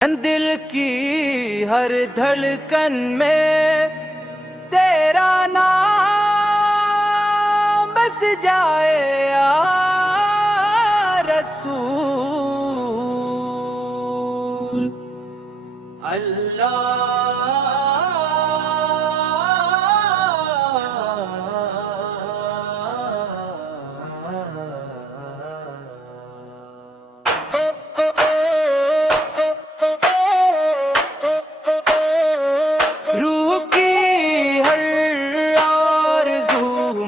دل کی ہر دھڑکن میں تیرا نام بس جائے یا رسول اللہ۔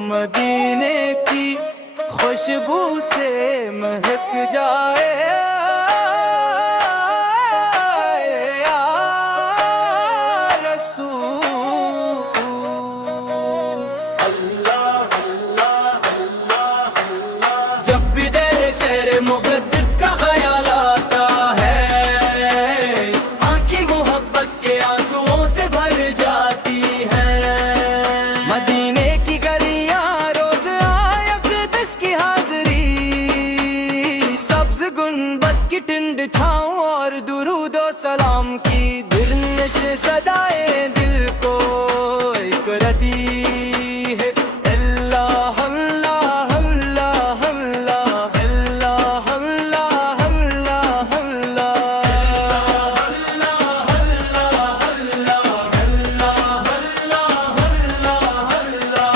مدینے کی خوشبو سے مہک جائے یا رسول اللہ اللہ اللہ اللہ۔ جب بھی دل شہر مقدس کا خیال آتا ہے، آنکھیں محبت کے آنسوؤں سے بھر جاتی ہے۔ مدینے کی گلیاں روز آئے اقدس کی حاضری، سبز گنبد کی ٹنڈ چھاؤں اور درود و سلام کی دلنش صدائیں دل کو کرتی ہے۔ اللہ اللہ اللہ اللہ اللہ اللہ اللہ اللہ۔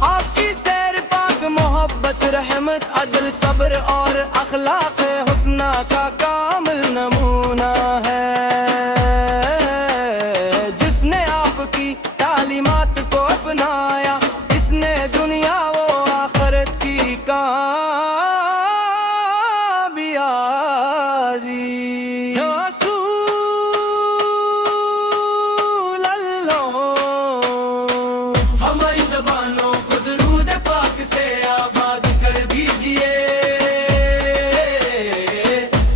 آپ کی سیر پاک محبت رحمت عدل صبر اور اخلاق حسنہ کا کامل نمونہ ہے۔ جس نے آپ کی تعلیمات کو اپنایا، اس نے دنیا و آخرت کی کامیابی۔ رسول اللہ، ہماری زبانوں کو درود پاک سے آباد کر دیجئے،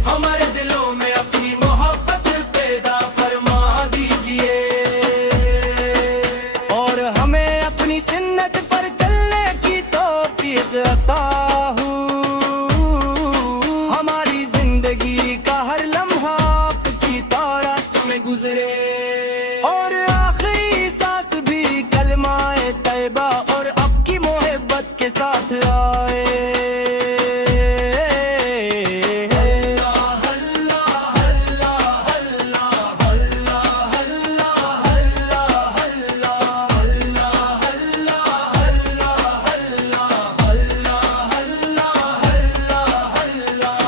ہمارے دلوں میں اپنی محبت پیدا فرما دیجئے، اور ہمیں اپنی سنت پر چلنے کی توفیق عطا ہو۔ ہماری زندگی کا ہر لمحہ آپ کی طاعت میں گزرے، اور آخری سانس بھی کلمہ طیبہ اور آپ کی محبت کے ساتھ آئے۔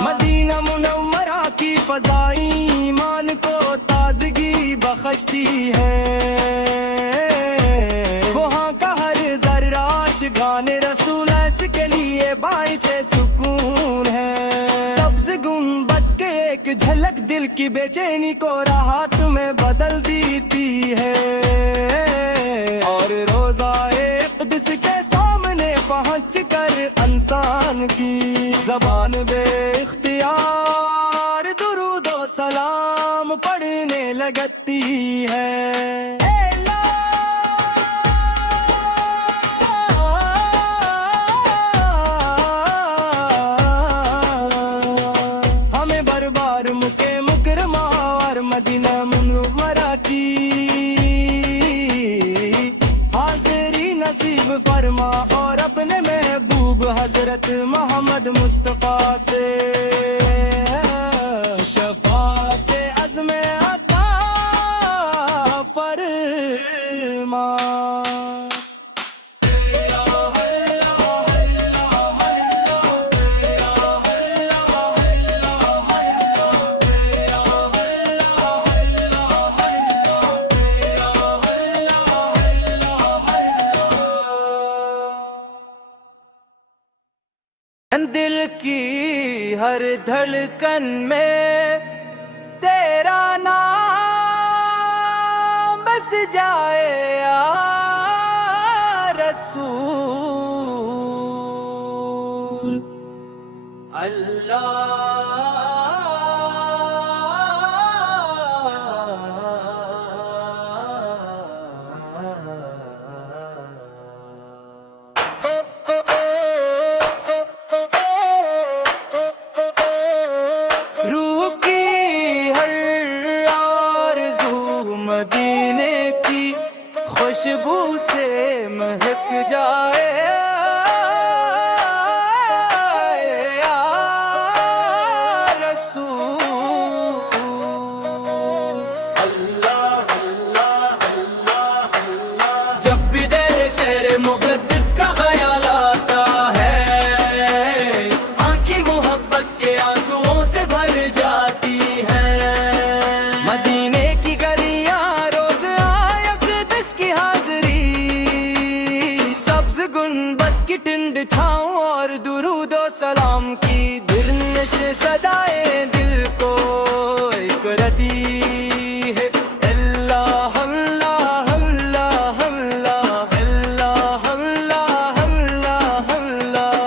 مدینہ منورہ کی فضائیں ایمان کو تازگی بخشتی ہے، وہاں کا ہر ذرہ عاشقان رسول اس کے لیے باعث سکون ہے۔ سبز گنبد کے ایک جھلک دل کی بے چینی کو راحت میں بدل دیتی ہے، اور روضائے قدس کے سامنے پہنچ کر انسان کی زبان بے اختیار درود و سلام پڑھنے لگتی ہے۔ اے اللہ، ہمیں بار بار مکے مکرمہ اور مدینہ منورہ کی حاضری نصیب فرما، اور اپنے محبوب حضرت محمد مصطفیٰ سے شفاعت عظم عطا فرما۔ دل کی ہر دھڑکن میں تیرا نام بس جائے یا رسول اللہ۔ روح کی ہر خوشبو سے مہک جائے یا رسول اللہ اللہ اللہ اللہ جب بھی دیر شہر مقدس کا خیال آتا ہے آنکھیں محبت کے آنسوؤں سے بھر جاتی ہے مدینے کی گلیاں روز آئے اقدس کی حاضری سبز گنبد کی ٹنڈ چھاؤں اور درود و سلام کی دلنش صدائیں دل کو ایک رتی ہے اللہ اللہ اللہ اللہ اللہ اللہ اللہ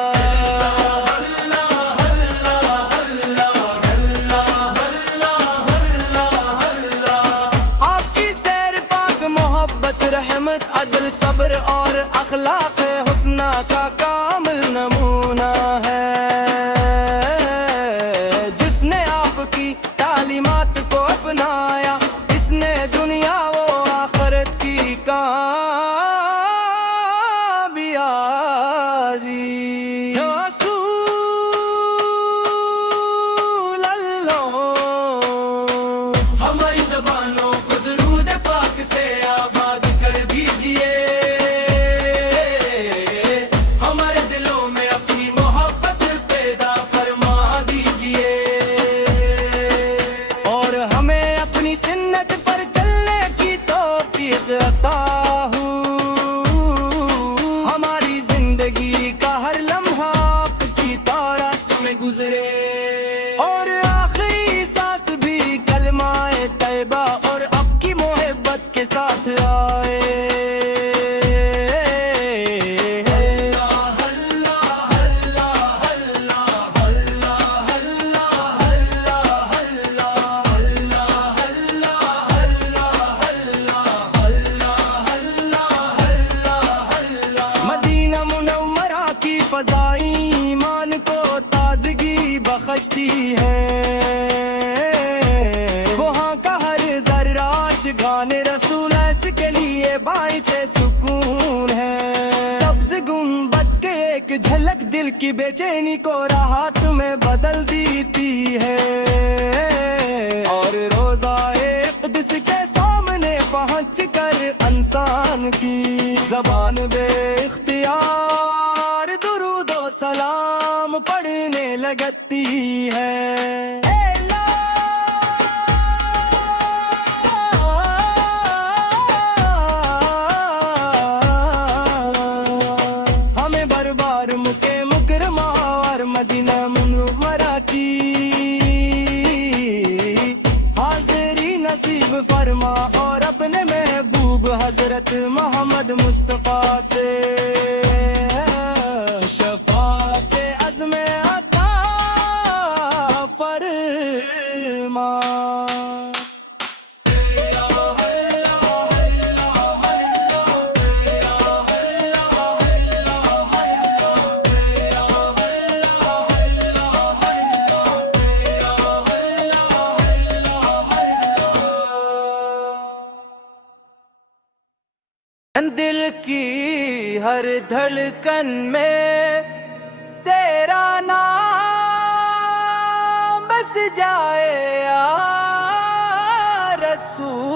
آپ کی سیر پاک محبت رحمت عدل صبر اور اخلاق حسنہ کا کامل نمونہ ہے جس نے آپ کی تعلیمات کو اپنایا اس نے دنیا و آخرت کی کامیابی رسول اللہ ہماری زبانوں کو درود پاک سے آباد کر دیجئے ہمارے دلوں میں اپنی محبت پیدا فرما دیجئے اور ہمیں اپنی سنت پر چلنے کی توفیق عطا ہو ہماری زندگی کا ہر لمحہ آپ کی طاعت میں گزرے اور آخری سانس بھی کلمہ طیبہ اور آپ کی محبت کے ساتھ آئے مدینہ منورہ کی فضائیں ایمان کو تازگی بخشتی ہے وہاں کا ہر ذرہ عاشقان رسول اس کے لیے باعث سکون ہے سبز گنبد کے ایک جھلک دل کی بے چینی کو راحت میں بدل دیتی ہے اور روزہ اقدس کے سامنے پہنچ کر انسان کی زبان بے اختیار درود و سلام پڑھنے لگتی ہے اے اللہ ہمیں بار بار مکے مکرمہ اور مدینہ منورہ کی حاضری نصیب فرما اور اپنے محبوب حضرت محمد مصطفیٰ سے شفاعت عزم عطا فرما دل کی ہر دھڑکن میں تیرا نام بس جائے یا رسول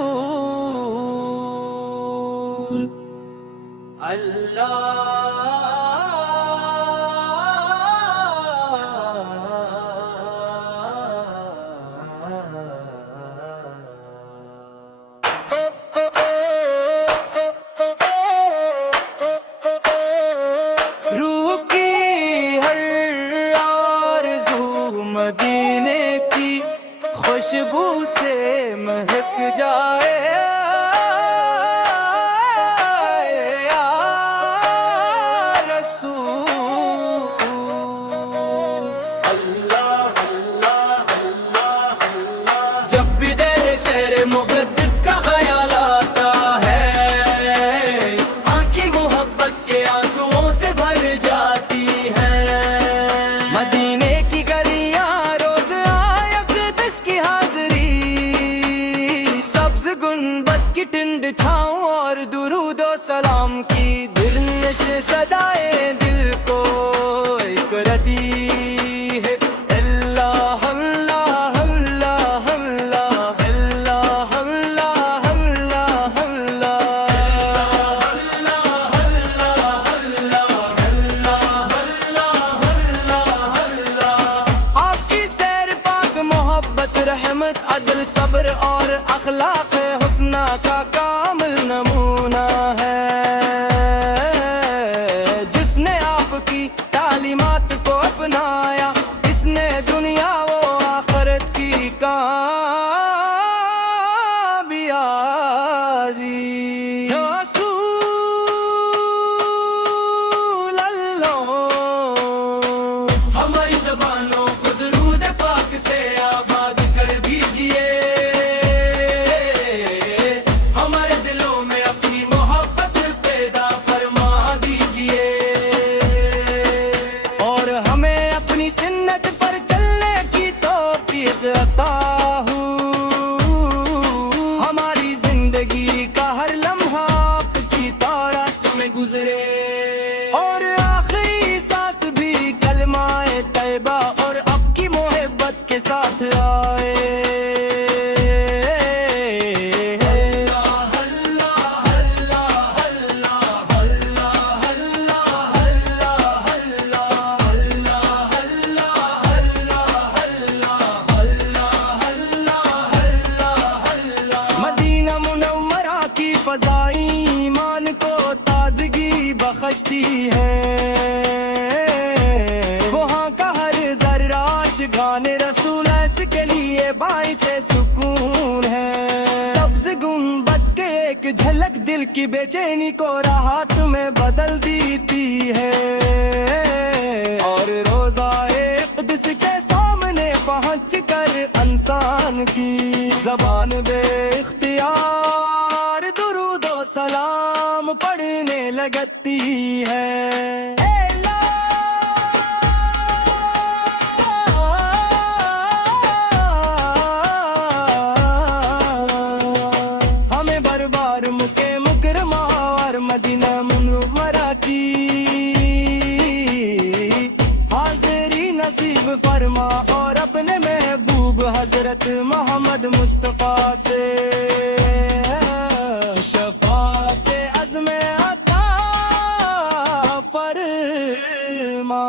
روح کی ہر آرزو مدینے کی خوشبو سے مہک جائے یا رسول اللہ اللہ اللہ اللہ جب بھی دیر شہر مقدس کا خیال آتا ہے آنکھیں محبت کے آنسوؤں سے بھر جاتی ہے مدینے کی گلیاں روز آئے اقدس کی حاضری سبز گنبد کی ٹنڈ چھاؤں اور درود و صبر اور اخلاق حسنہ کا کامل نمونہ ہے، جس نے آپ کی تعلیمات کو اپنایا، اس نے دنیا و آخرت کی کامیابی ہماری زندگی کا ہر لمحہ آپ کی طاعت میں گزرے، اور آخری سانس بھی کلمہ طیبہ اور آپ کی محبت کے ساتھ آئے۔ فضائیں ایمان کو تازگی بخشتی ہے، وہاں کا ہر ذرہ عاشقان رسول اس کے لیے باعث سکون ہے۔ سبز گنبد کے ایک جھلک دل کی بے چینی کو راحت میں بدل دیتی ہے، اور روضہ اقدس کے سامنے پہنچ کر انسان کی زبان بے اختیار درود و سلام پڑھنے لگتی ہے۔ ہمیں بار بار مکے مکرمہ اور مدینہ منورہ کی حاضری نصیب فرما، اور اپنے محبوب حضرت محمد مصطفیٰ سے شفاعت عظم عطا فرما۔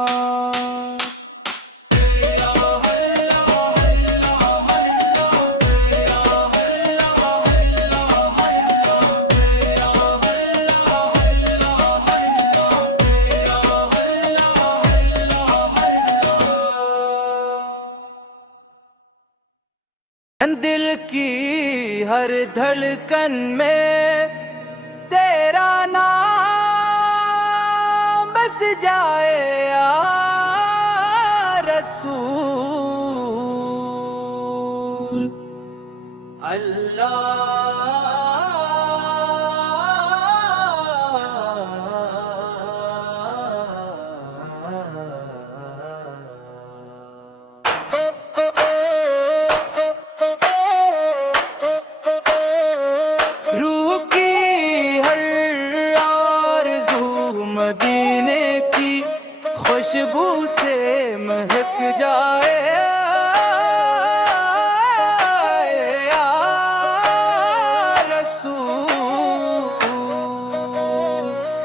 دل کی ہر دھڑکن میں تیرا نام بس جائے یا رسول اللہ۔ مدینے کی خوشبو سے مہک جائے یا رسول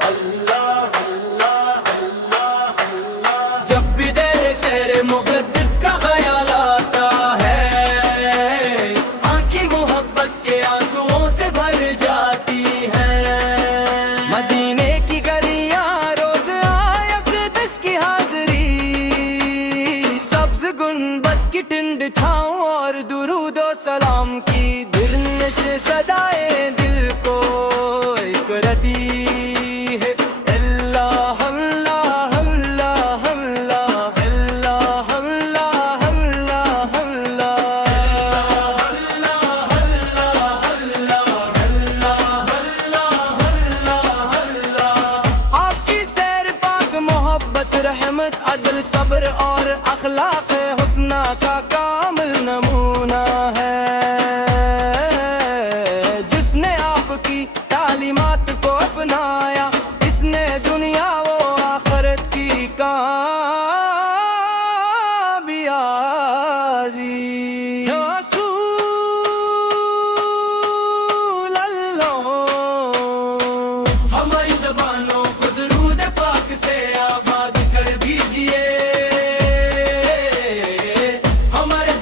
اللہ اللہ اللہ اللہ۔ جب بھی دل شہر مقدس کا خیال آتا ہے، آنکھیں محبت کے آنسوؤں سے بھر جاتی ہے۔ مدینے کی گلیاں روز آئے اقدس کی حاضری، سبز گنبد کی ٹنڈ چھاؤں اور درود و سلام کی دلنش صدائیں دل کو کرتی ہے۔ اللہ اللہ اللہ اللہ اللہ اللہ اللہ اللہ۔ آپ کی سیر پاک محبت رحمت عدل صبر اور اخلاق حسنہ کا کامل نمونہ ہے، جس نے آپ کی تعلیمات کو اپنایا، اس نے دنیا و آخرت کی کامیابی رسول اللہ۔ ہماری زبانوں کو درود پاک سے آباد کر دیجئے، ہمارے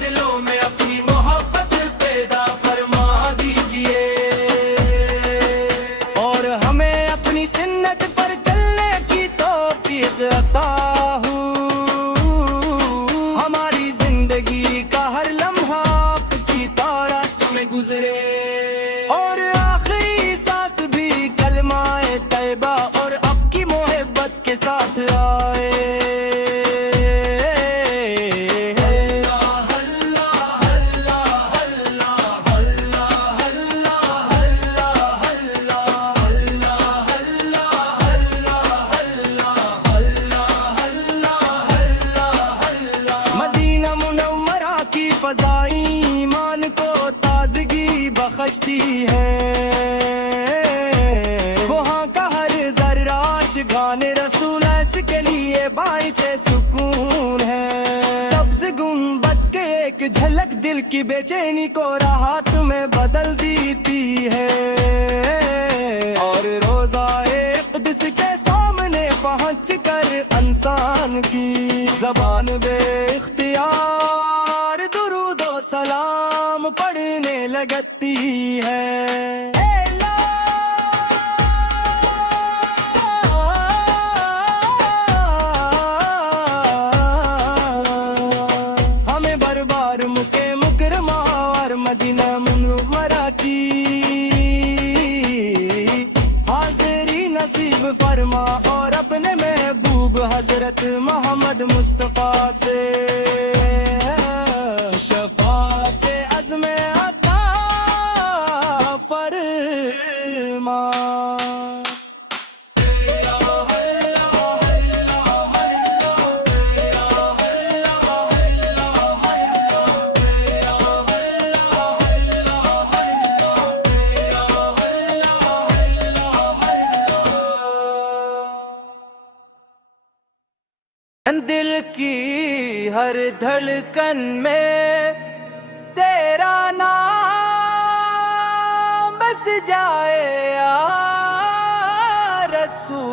بخشتی ہے وہاں کا ہر ذرہ عاشقان رسول اس کے لیے باعث سکون ہے سبز گنبد کے ایک جھلک دل کی بے چینی کو راحت میں بدل دیتی ہے اور روزائے قدس کے سامنے پہنچ کر انسان کی زبان بے اختیار درود و سلام پڑھنے لگتی ہے ہمیں بار بار مکے مکرمہ اور مدینہ منورہ کی حاضری نصیب فرما اور اپنے محبوب حضرت محمد مصطفیٰ سے شفاعت عزم عطا فرما دل کی ہر دھڑکن میں تیرا نام بس جائے یا رسول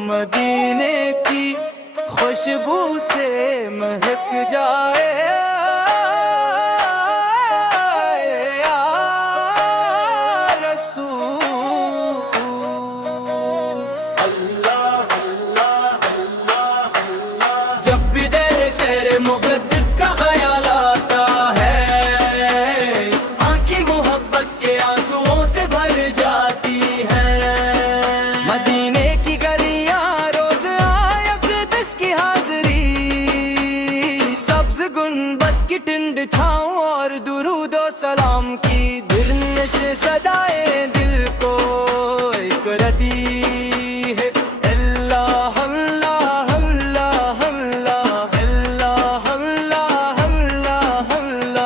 مدینے کی خوشبو سے مہک جائے یا رسول جب بھی دل شہر مقدس کا خیال آتا ہے آنکھیں محبت کے آنسوؤں سے بھر جاتی ہے مدینے کی گلیاں روز آئے اقدس کی حاضری سبز گنبد کی ٹنڈ چھاؤں اور درود و سلام کی دلنش صدائیں دل کو کرتی ہے اللہ اللہ اللہ اللہ اللہ اللہ اللہ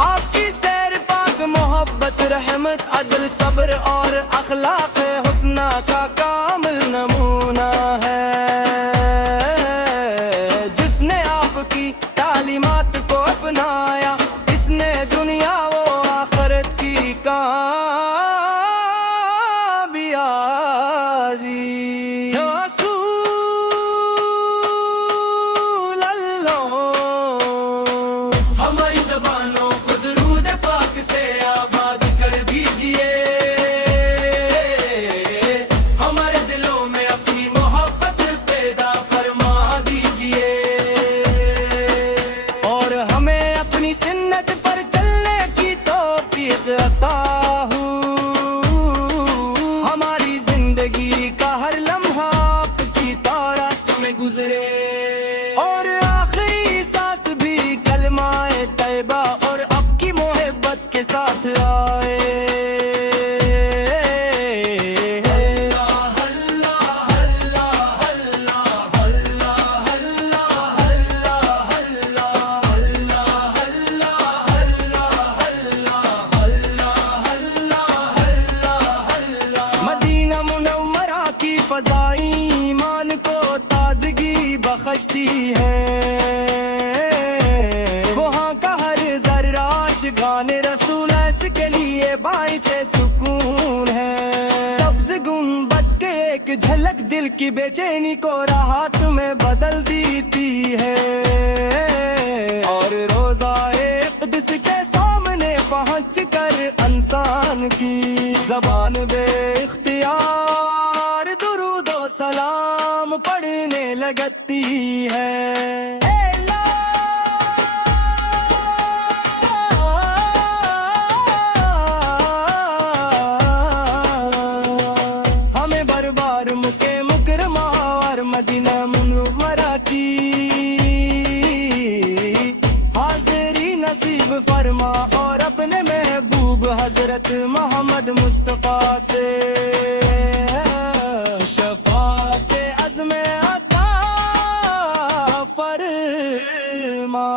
آپ کی سیر پاک محبت رحمت عدل صبر اور اخلاق حسنہ کا کامل نمونہ ہے جس نے آپ کی تعلیمات کو اپنایا اس نے دنیا و آخرت کی کامیابی رسول اللہ ہماری زبانوں کو درود پاک سے آباد کر دیجئے ہمارے دلوں میں اپنی محبت پیدا فرما دیجئے اور ہمیں اپنی سنت پر چلنے کی توفیق عطا ہو ہماری زندگی کا ہر لمحہ آپ کی طاعت میں گزرے اور آخری سانس بھی کلمہ طیبہ اور آپ کی محبت کے ساتھ آئے مدینہ منورہ کی فضائیں ایمان کو تازگی بخشتی ہے وہاں کا ہر ذرہ عاشقان رسول اس کے لیے باعث سکون ہے سبز گنبد کے ایک جھلک دل کی بے چینی کو راحت میں بدل دیتی ہے اور روزائے قدس کے سامنے پہنچ کر انسان کی زبان بے اختیار درود و سلام پڑھنے لگتی ہے فرما اور اپنے محبوب حضرت محمد مصطفیٰ سے شفاعت عظم عطا فرما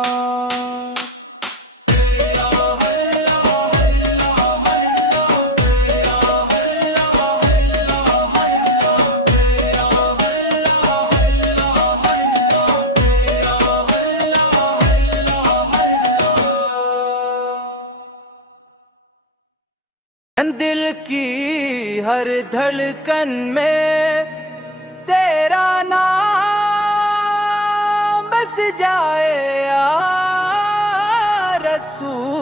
دل کی ہر دھڑکن میں تیرا نام بس جائے یا رسول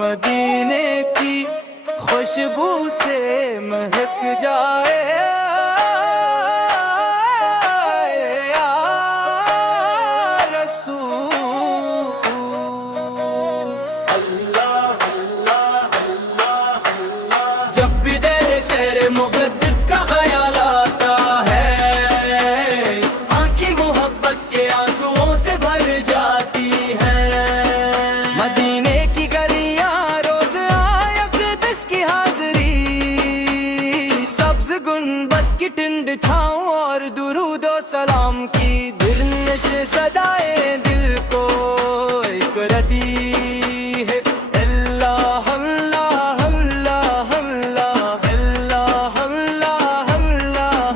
مدینے کی خوشبو سے مہک جائے یا رسول جب بھی دل شہر مقدس کا خیال آتا ہے آنکھیں محبت کے آنسوؤں سے بھر جاتی ہے مدینے کی گلیاں روز آئے اقدس کی حاضری سبز گنبد کی ٹنڈ چھاؤں اور درود و سلام کی دلنش صدائیں دل کو ایک رتی ہے اللہ اللہ اللہ اللہ اللہ اللہ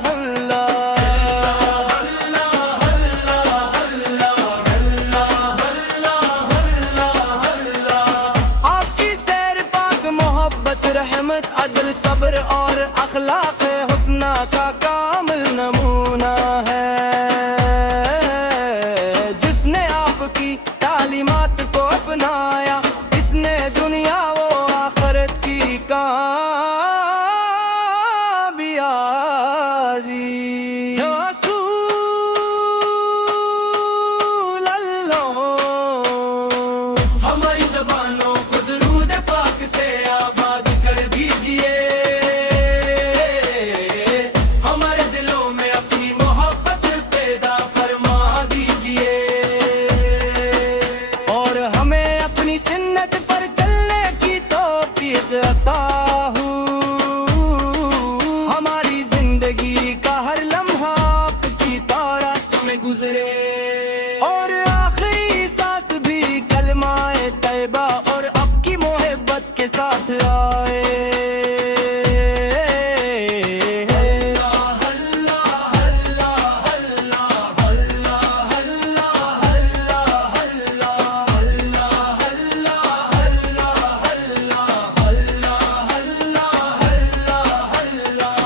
اللہ آپ کی سیر پاک محبت رحمت عدل صبر اور اخلاق حسنہ کا کامل نمونہ ہے جس نے آپ کی تعلیمات کو اپنایا اس نے دنیا و آخرت کی کامیابی رسول اللہ ہماری زبانوں کو درود پاک سے آباد کر دیجئے ہمارے دلوں میں اپنی محبت پیدا فرما دیجئے اور ہمیں اپنی سنت پر چلنے کی توفیق عطا ہو ہماری زندگی کا ہر لمحہ آپ کی طاعت میں گزرے اور آخری سانس بھی کلمہ طیبہ اور اب کی محبت کے ساتھ آئے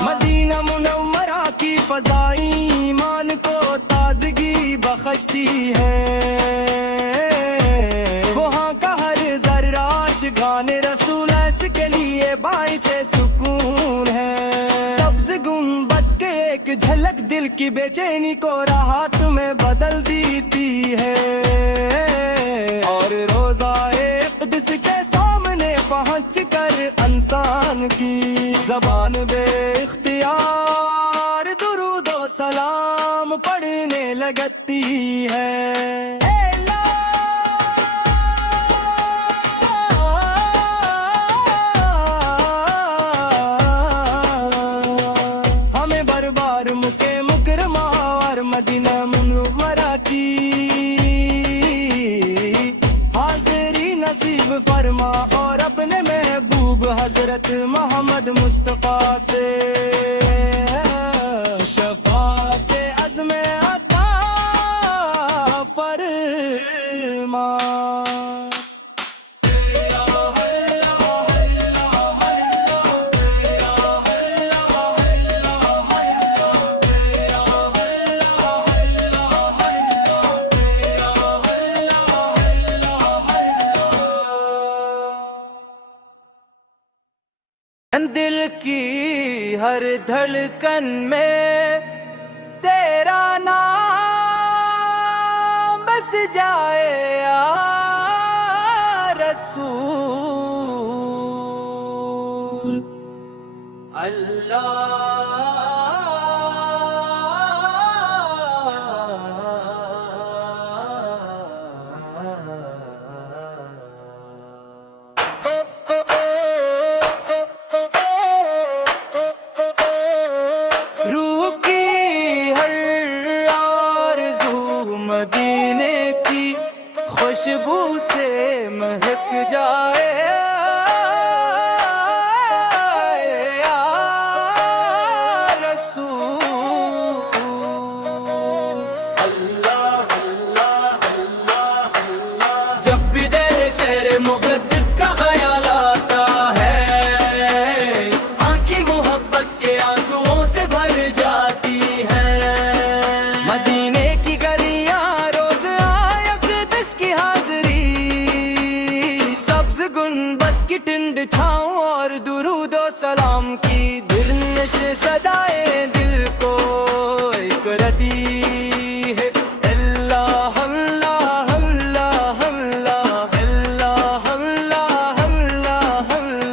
مدینہ منورہ کی فضائیں ایمان کو تازگی بخشتی ہے وہاں کا ہر ذرہ عاشقان رسول اس کے لیے باعث سکون ہے سبز گنبد کے ایک جھلک دل کی بے چینی کو راحت میں بدل دیتی ہے اور روزہ قدس کے سامنے پہنچ کر انسان کی زبان بے اختیار درود و سلام پڑھنے لگتی ہے ہمیں بار بار مکے مکرمہ اور مدینہ منورہ کی حاضری نصیب فرما اور اپنے محبوب حضرت محمد مصطفیٰ سے شفاعت عظم عطا فرما دل کی ہر دھڑکن میں تیرا نام بس جائے یا رسول اللہ. مدینے کی خوشبو سے مہک جائے یا رسول اللہ اللہ اللہ اللہ. جب بھی دیر شہر مقدس کا خیال آتا ہے آنکھیں محبت کے آنسوؤں سے بھر جاتی ہے. مدینے کی گلیاں روز آئے اقدس کی حاضری سبز گنبد کی ٹنڈ چھاؤں اور درود و سلام کی دلنش صدائیں دل کو کرتی ہے. اللہ اللہ اللہ اللہ اللہ اللہ اللہ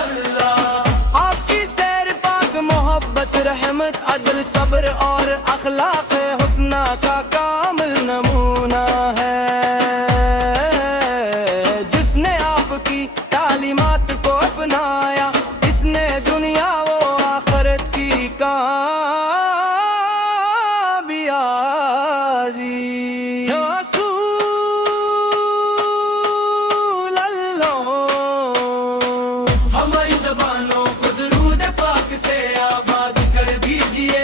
اللہ. آپ کی سیر پاک محبت رحمت عدل صبر اور اخلاق حسنہ کا کامل نمونہ ہے. جس نے آپ کی تعلیمات کو اپنایا اس نے دنیا و آخرت کی کامیابی. رسول اللہ ہماری زبانوں کو درود پاک سے آباد کر دیجئے.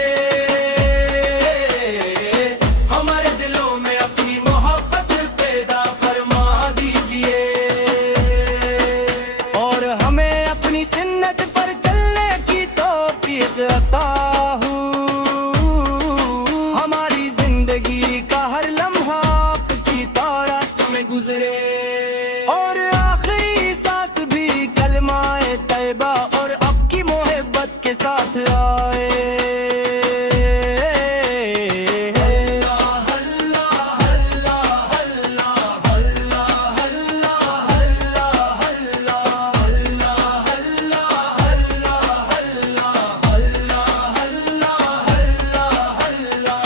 ہمارے دلوں میں اپنی محبت پیدا فرما دیجئے اور ہمیں اپنی سنت پر چلنے کی توفیق عطا ہو. ہماری زندگی کا ہر لمحہ آپ کی طاعت میں گزرے اور آخری سانس بھی کلمہ طیبہ اور آپ کی محبت کے ساتھ آئے.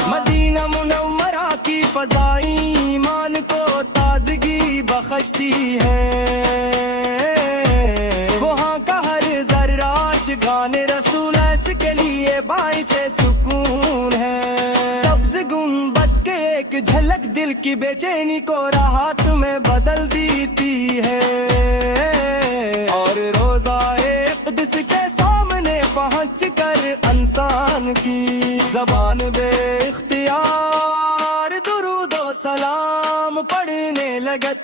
مدینہ منورہ کی فضائیں ایمان کو تازگی بخشتی ہے. وہاں کا ہر ذرہ عاشقان رسول اس کے لیے باعث سکون ہے. سبز گنبد کے ایک جھلک دل کی بے چینی کو راحت میں بدل دیتی ہے اور روزہ قدس کے سامنے پہنچ کر انسان کی زبان بے اختیار درود و سلام پڑھنے لگتی